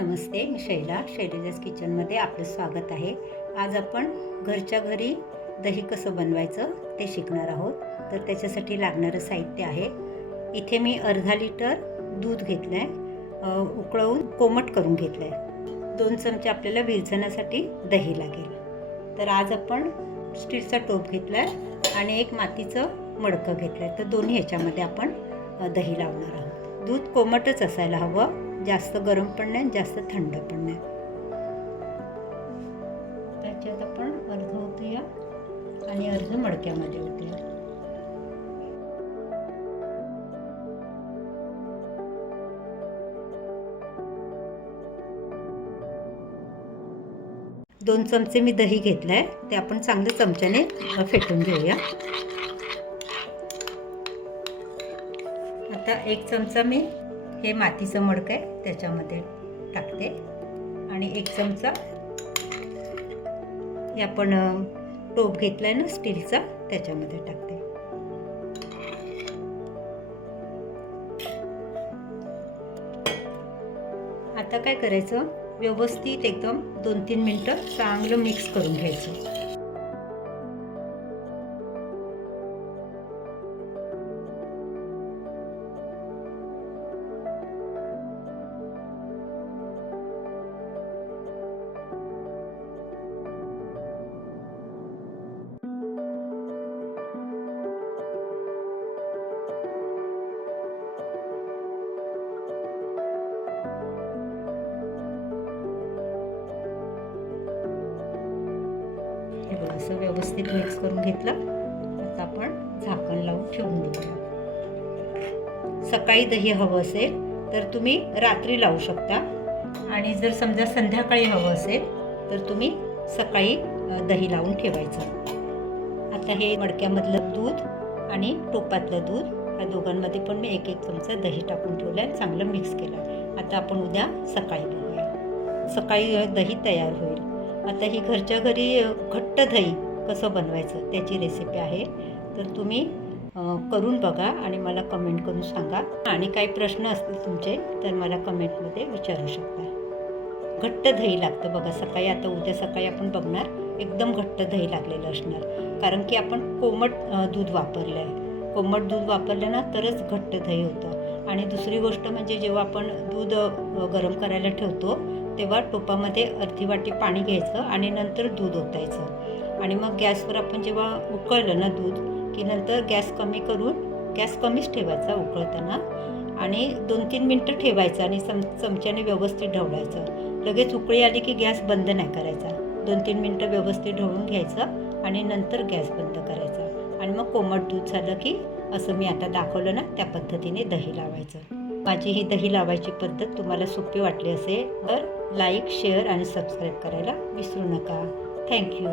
नमस्ते, मी शैलेजाज किचनमध्ये आपलं स्वागत आहे। आज आपण घरच्या घरी दही कसं बनवायचं ते शिकणार आहोत। तर त्याच्यासाठी लागणारं साहित्य आहे, इथे मी अर्धा लिटर दूध घेतलं आहे, उकळवून कोमट करून घेतलं आहे। 2 चमचे आपल्याला विरझण्यासाठी दही लागेल। तर आज आपण स्टीलचा टोप घेतला आहे आणि एक मातीचं मडकं घेतलं आहे। तर दोन्ही ह्याच्यामध्ये आपण दही लावणार आहोत। दूध कोमटच असायला हवं, जास्त गरम पण नाही, जास्त थंड पण नाही। त्याच्यात आपण अर्ध ओतूया आणि अर्ध मडक्यामध्ये ओतूया। दोन चमचे मी दही घेतलंय, ते आपण चांगलं चमच्याने फेटून घेऊया। आता 1 चमचा मी हे मातीचं मडकं आहे त्याच्यामध्ये टाकते आणि 1 चमचा हे आपण टोप घेतलाय ना स्टीलचा, त्याच्यामध्ये टाकते। आता काय करायचं, व्यवस्थित एकदम 2-3 मिनिटं चांगलं मिक्स करून घ्यायचं। असं व्यवस्थित मिक्स करून घेतलं। आता आपण झाकण लावून ठेवून देऊया। सकाळी दही हवं असेल तर तुम्ही रात्री लावू शकता, आणि जर समजा संध्याकाळी हवं असेल तर तुम्ही सकाळी दही लावून ठेवायचं। आता हे मडक्यामधलं दूध आणि टोपातलं दूध या दोघांमध्ये पण मी 1-1 चमचा दही टाकून ठेवलं आहे, चांगलं मिक्स केलं। आता आपण उद्या सकाळी बघूया। सकाळी दही तयार होईल। आता ही घरच्या घरी घट्ट दही कसं बनवायचं त्याची रेसिपी आहे, तर तुम्ही करून बघा आणि मला कमेंट करून सांगा। आणि काही प्रश्न असतील तुमचे तर मला कमेंटमध्ये विचारू शकता। घट्ट दही लागतं बघा सकाळी। आता उद्या सकाळी आपण बघणार एकदम घट्ट दही लागलेलं असणार, कारण की आपण कोमट दूध वापरलं आहे। कोमट दूध वापरलं ना तरच घट्ट दही होतं। आणि दुसरी गोष्ट म्हणजे जेव्हा आपण दूध गरम करायला ठेवतो तेव्हा टोपामध्ये अर्धी वाटी पाणी घ्यायचं आणि नंतर दूध ओतायचं, आणि मग गॅसवर आपण जेव्हा उकळलं ना दूध की नंतर गॅस कमी करून, गॅस कमीच ठेवायचा उकळताना, आणि 2-3 मिनटं ठेवायचं आणि चमच्याने व्यवस्थित ढवळायचं। लगेच उकळी आली की गॅस बंद नाही करायचा, 2-3 मिनटं व्यवस्थित ढवळून घ्यायचं आणि नंतर गॅस बंद करायचा। आणि मग कोमट दूध झालं की असं मी आता दाखवलं ना त्या पद्धतीने दही लावायचं। माझी ही दही लावायची पद्धत तुम्हाला सोपी वाटली असेल तर लाईक, शेअर आणि सबस्क्राईब करायला विसरू नका। थँक्यू।